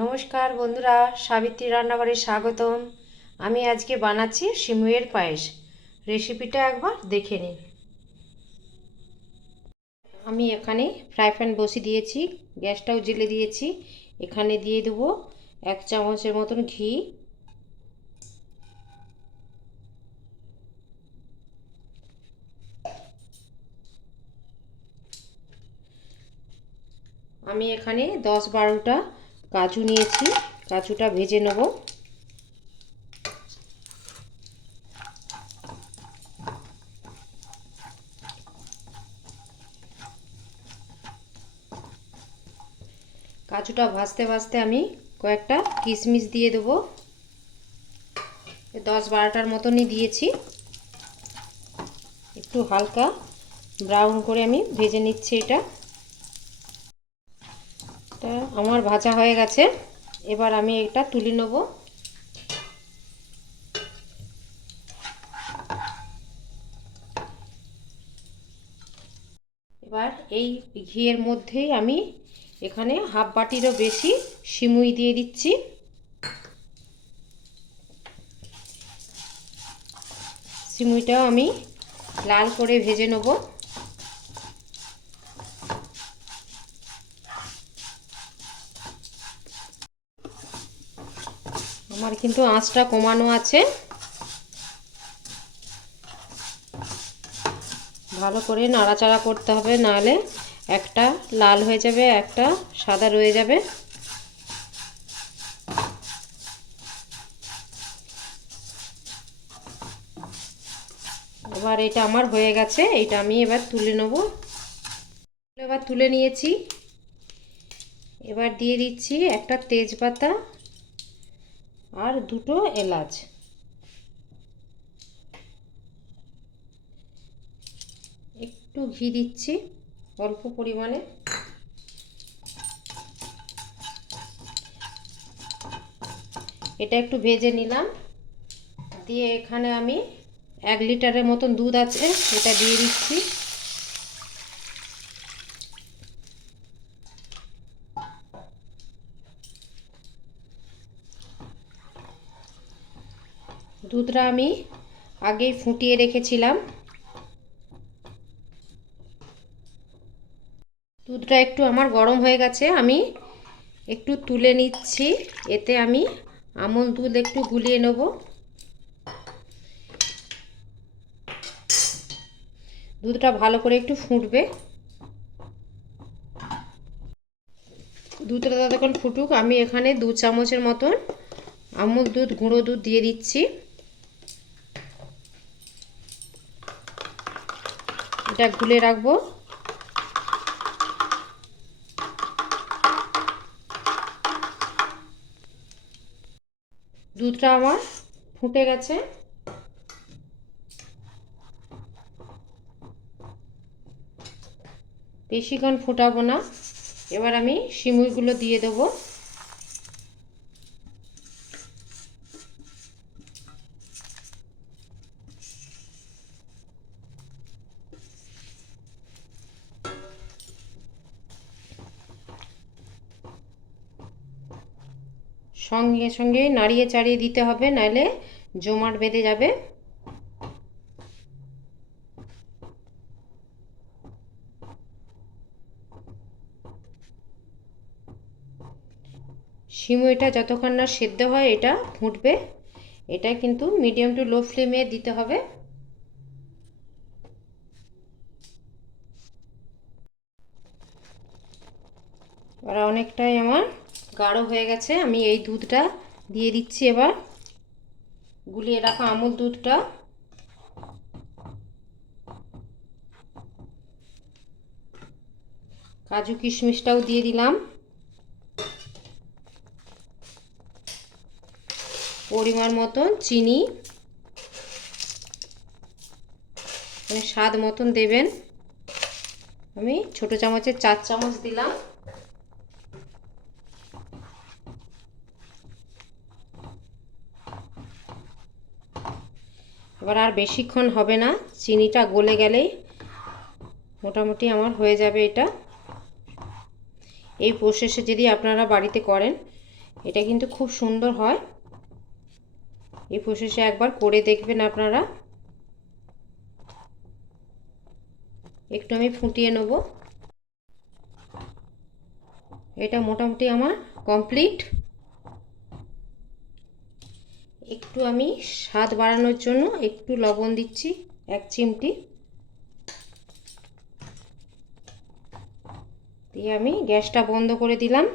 নমস্কার বন্ধুরা, সাবিত্রী রান্নাঘরে স্বাগতম। আমি আজকে বানাচ্ছি সিমুইয়ের পায়েস। রেসিপিটা একবার দেখে নিন। আমি এখানে ফ্রাই প্যান বসিয়ে দিয়েছি, গ্যাসটাও জ্বেলে দিয়েছি। এখানে দিয়ে দেবো 1 চামচের মতন ঘি। আমি এখানে 10-12টা কাজু নিয়েছি, কাজুটা ভেজে নেব। কাজুটা ভাজতে ভাজতে আমি কয়েকটা কিশমিশ দিয়ে দেবো। 10-12টার মতনই দিয়েছি। একটু হালকা ব্রাউন করে আমি ভেজে নিচ্ছি। এটা আমার ভাজা হয়ে গেছে। এবার আমি এটা তুলে নেব। এবার এই ঘিয়ের মধ্যেই আমি এখানে হাফ বাটিরও বেশি সিমুই দিয়ে দিচ্ছি। সিমুইটাও আমি লাল করে ভেজে নেব। আমার কিন্তু আঁচটা কমানো আছে। ভালো করে নাড়াচাড়া করতে হবে, নাহলে একটা লাল হয়ে যাবে, একটা সাদা রয়ে যাবে। এবার এটা আমার হয়ে গেছে, এটা আমি এবার তুলে নেব। এবার তুলে নিয়েছি। এবার দিয়ে দিচ্ছি একটা তেজপাতা আর 2টো এলাচ। একটু ঘি দিচ্ছি অল্প পরিমাণে। এটা একটু ভেজে নিলাম। দিয়ে এখানে আমি 1 লিটারের মতন দুধ আছে, এটা দিয়ে দিচ্ছি। দুধটা আমি আগেই ফুটিয়ে রেখেছিলাম। দুধটা একটু আমার গরম হয়ে গেছে, আমি একটু তুলে নিচ্ছি। এতে আমি আমুল দুধ একটু গুলিয়ে নেব। দুধটা ভালো করে একটু ফুটবে। দুধটা ততক্ষণ ফুটুক। আমি এখানে 2 চামচের মতন আমুল দুধ, গুঁড়ো দুধ দিয়ে দিচ্ছি। এটা গুলে রাখবো। দুধটা আমার ফুটে গেছে। বেশিক্ষণ ফোটাবো না। এবার আমি সিমুইগুলো দিয়ে দেবো। সঙ্গে সঙ্গে নাড়িয়ে চাড়িয়ে দিতে হবে, নাহলে জমাট বেঁধে যাবে। সিমুইটা যতক্ষণ না সেদ্ধ হয় এটা ফুটবে। এটা কিন্তু মিডিয়াম টু লো ফ্লেমে দিতে হবে। আর অনেকটাই আমার গাঢ় হয়ে গেছে। আমি এই দুধটা দিয়ে দিচ্ছি। এবার গুলিয়ে রাখা আমুল দুধটা। কাজু কিশমিশটাও দিয়ে দিলাম। পরিমাণ মতন চিনি, মানে স্বাদ মতন দেবেন। আমি ছোট চামচের 4 চামচ দিলাম। এবার আর বেশিক্ষণ হবে না, চিনিটা গলে গেলেই মোটামুটি আমার হয়ে যাবে এটা। এই প্রসেসে যদি আপনারা বাড়িতে করেন, এটা কিন্তু খুব সুন্দর হয়। এই প্রসেসে একবার করে দেখবেন আপনারা। একটু আমি ফুটিয়ে নেব। এটা মোটামুটি আমার কমপ্লিট। একটু আমি স্বাদ বাড়ানোর জন্য একটু লবণ দিচ্ছি, 1 চিমটি দিয়ে আমি গ্যাসটা বন্ধ করে দিলাম।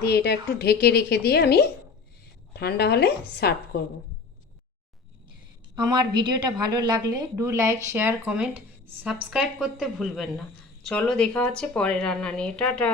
দিয়ে এটা একটু ঢেকে রেখে দিয়ে আমি ঠান্ডা হলে সার্ভ করব। আমার ভিডিওটা ভালো লাগলে do like, share, comment, subscribe করতে ভুলবেন না। চলো দেখা হচ্ছে পরের রান্না নিয়ে। টাটা।